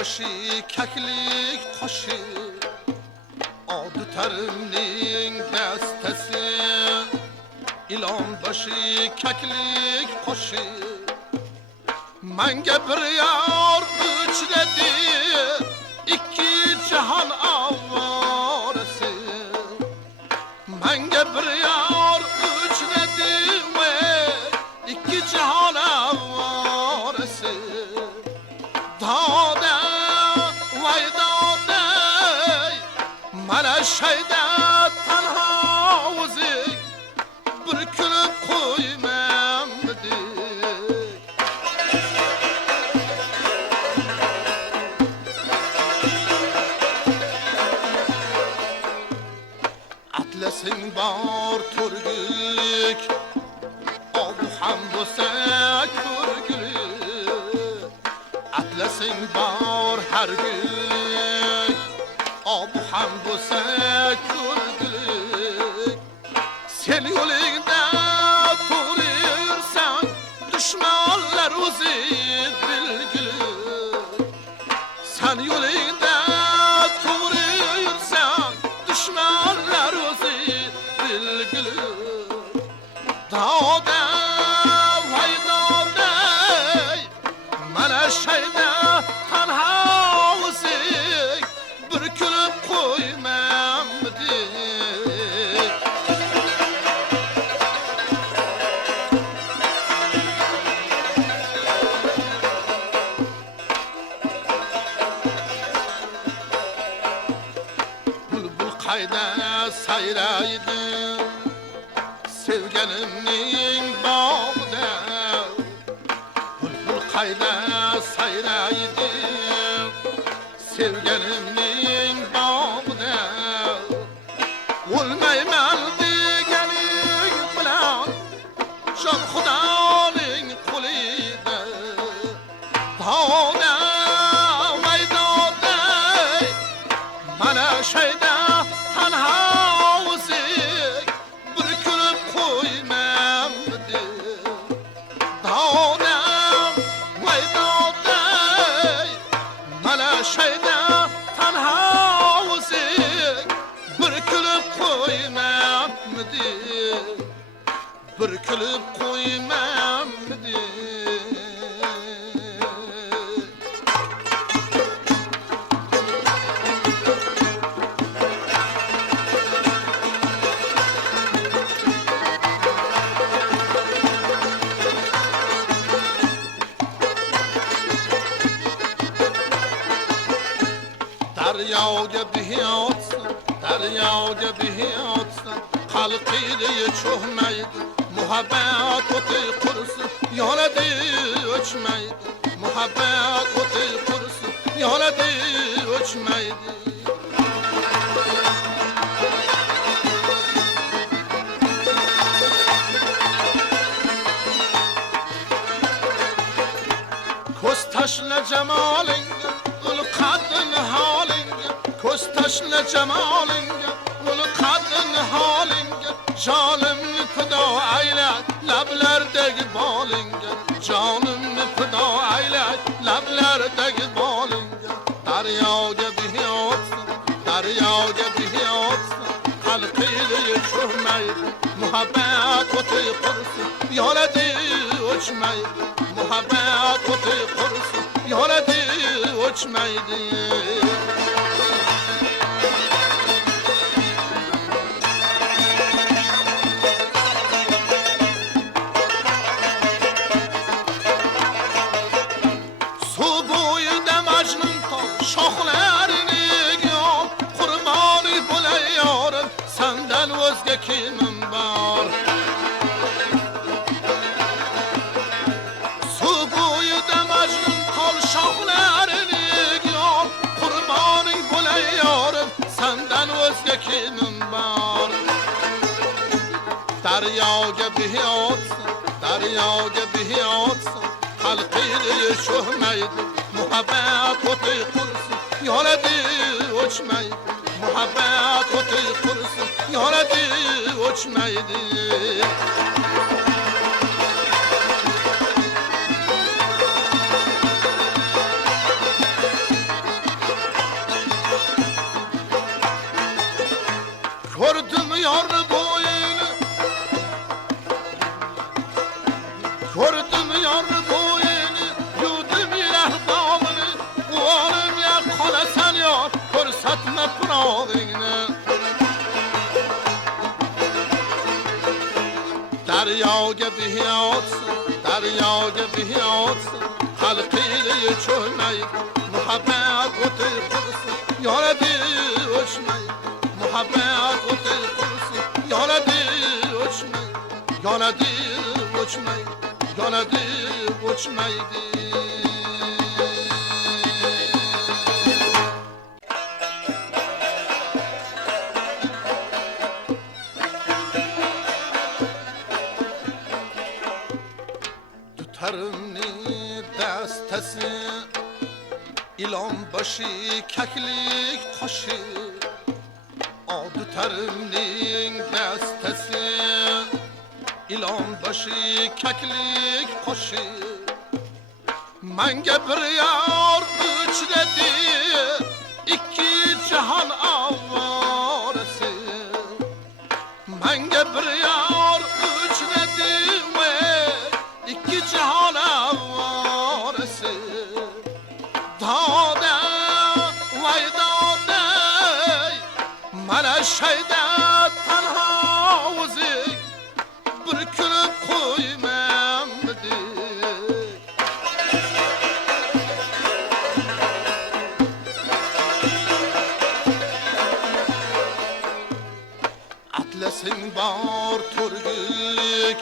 başı keklik koşu adı terimning destesi İlan başı keklik koşu Menge bir yar üçledi iki cihan avaresi Menge bir yar üçledi ve iki cihan avaresi Dade vay dade mele şeyde tenha uzi bir külüp koymam dedik Atlesin bar turgülük Abu hambusek turgülük Atlesin bar her gülük Abu hambusek turgülük Sen yolunda turursan Düşmanlar uzid bilgülük Sen yolunda turursan Düşmanlar uzid bilgülük Dağda vay dağda Mene şeyde tenha uzik Bir külüp koymam dik Bülbül kayda sayraydı Sevgenimning bağda Bülbül kayda sayraydı Sevgenimning bağda O'lmayman deganing bilan Jon Xudoning qo'lida Dağda vay dağda Mana şeyda tenha uzik Bir külüp koymam dedik Dağda vay dağda Mana şeyda tenha uzik Bir külüp koymam dedik Bir külüp koymam dedik Daryoga biyotsın, daryoga biyotsın Xalqiga cho'hmaydi, muhabbat o'ti qursin Yonadi o'chmaydi, muhabbat o'ti qursin Yonadi o'chmaydi Ko'z tashla jamolinga, ul qaddin holinga Ko'z tashla jamolinga, ul qaddin holinga Jonimni fido ayla, lablardagi bolinga Jonimni fido ayla, lablardagi bolinga Daryoga biyotsın, daryoga biyotsın Xalqiga cho'hmaydi, muhabbat o'ti qursin Yonadi o'chmaydi, muhabbat o'ti qursin Yonadi o'chmaydi Suv bo'yida Majnun tog' shoxlarini yop Qurboni bo'lay yorim, sendan o'zga kimim bor Suv bo'yida Majnun tog' shoxlarini yop Qurboning bo'lay yorim, sendan o'zga kimim bor Daryoga biyotsın, daryoga biyotsın Xalqiga cho'hmaydi, muhabbat o'ti qursin Yonadi o'chmaydi, muhabbat o'ti qursin Yonadi o'chmaydi yar boyunu, gördüm yar boyunu, yudum ilah damını, uvalım ya kala sen yar, korsatma pırağını. Derya gibi yatsın, derya gibi yatsın, halkıyla çölmeyi, muhabbet otu kursun, yaradı uçmayı, muhabbet otu kursun, yaradı uçmayı, yaradı uçmayı, yaradı uçmayı. Tutarımni destesi, İlan başı keklik kaşı, tutarımnin destesi, İlan başı keklik kaşı. Menge bir yar üçledi, iki cihan avaresi. Menge bir yar üçledi ve iki cihan avaresi. Dade, vay dade, mele şeyde tenha uzi, bürkülüp koymam dedik. Atlesin bar turgülük,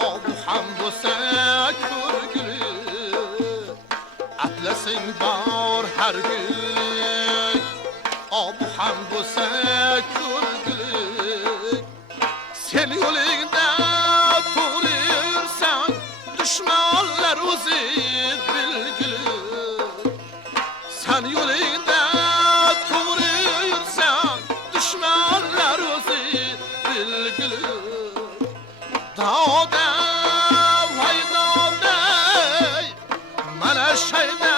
abu hamdu sek turgülük. Atlesin bar her gülük, abu hamdu sek turgülük. Sen yolunda turursan, düşmanlar uzit bilgülük. Sen yolunda turursan, düşmanlar uzit bilgülük. Dağda, vay dağda, mene şeyde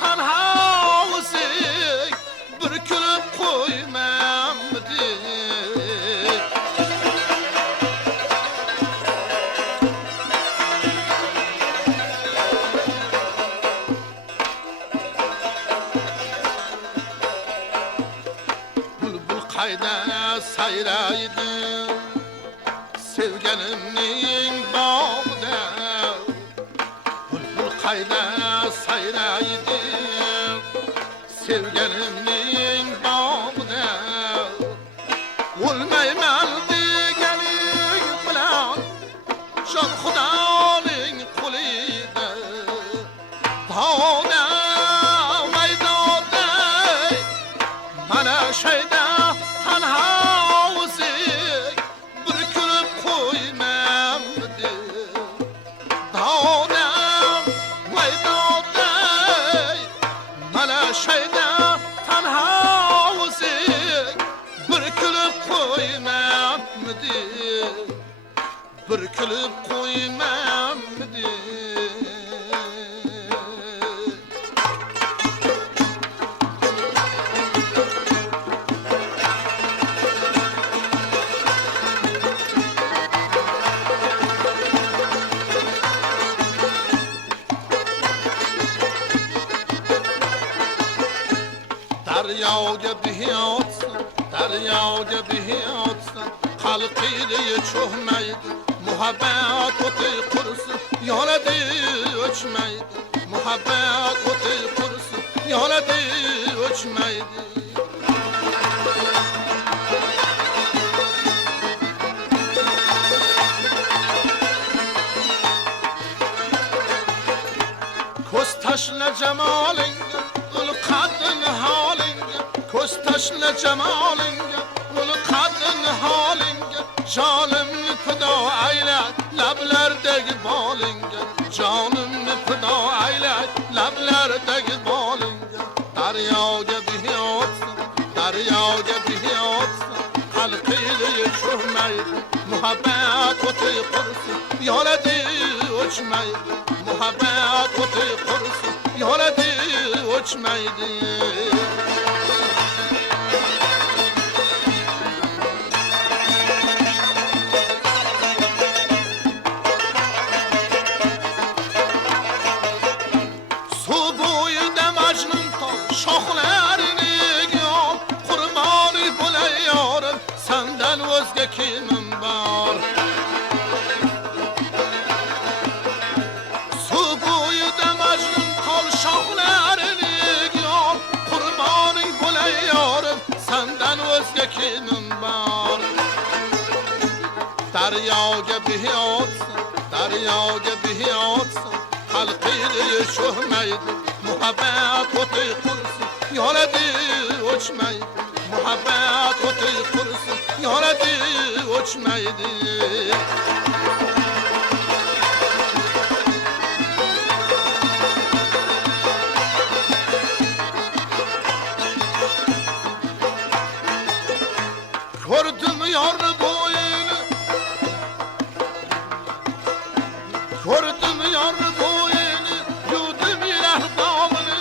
tenha uzik, bürkülüp koymam dik. Bülbül kayda sayraydı, sevgenimnin bağda. Bülbül kayda sayraydı, sevgenimnin bağda. Olmayman degenin bilan, can Xudoning qo'lida. Dağda, vay dağda, mana şeyda tenha uzik, bürkülüp koymam dedik. Dağda, vay dağda, mana şeyda tenha uzik, bürkülüp koymam dedik. Bürkülüp koymam dedik. Derya gibi yatsın, derya gibi yatsın, halkıyla çoğmaydı, muhabbet otu kurusun, yaradı uçmaydı, muhabbet otu kurusun, yaradı uçmaydı. Koz taşla cemalinge, ul kadın halinge, koz taşla cemalinge, ul kadın halinge. Canımni fido aylat, lablerdagi bolinge, canımni fido aylat, lablerdagi bolinge. Derya gibi yatsın, derya gibi yatsın, halkıyla çoğmaydı, muhabbet otu kursun, yaradı uçmaydı, muhabbet otu kursun, yaradı uçmaydı. shoxlarini giyom qurboni bo'lay yorim sendan o'zga kimim bor suv bo'yida majnun qol shoxlarini giyom qurboni bo'lay yorim sendan o'zga kimim bor daryoga bihiyotsan xalqini sho'rmaydi muhabbat o'ti qursin yonadi o'chmaydi muhabbat o'ti qursin yonadi o'chmaydi ko'rdim yor bo'yini ko'rdim yor bo'yini yuvdim rahdomini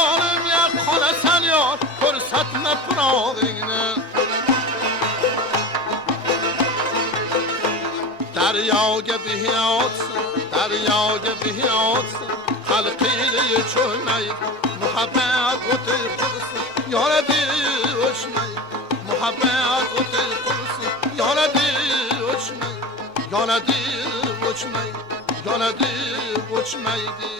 o'g'lim ya qolasan yor ko'rsatma pirog'ingni daryoga bihiyotsan xalqini cho'ymaydi muhabbat o'ti qursin yonadi o'chmaydi muhabbat o'ti qursin yonadi o'chmaydi yonadi o'chmaydi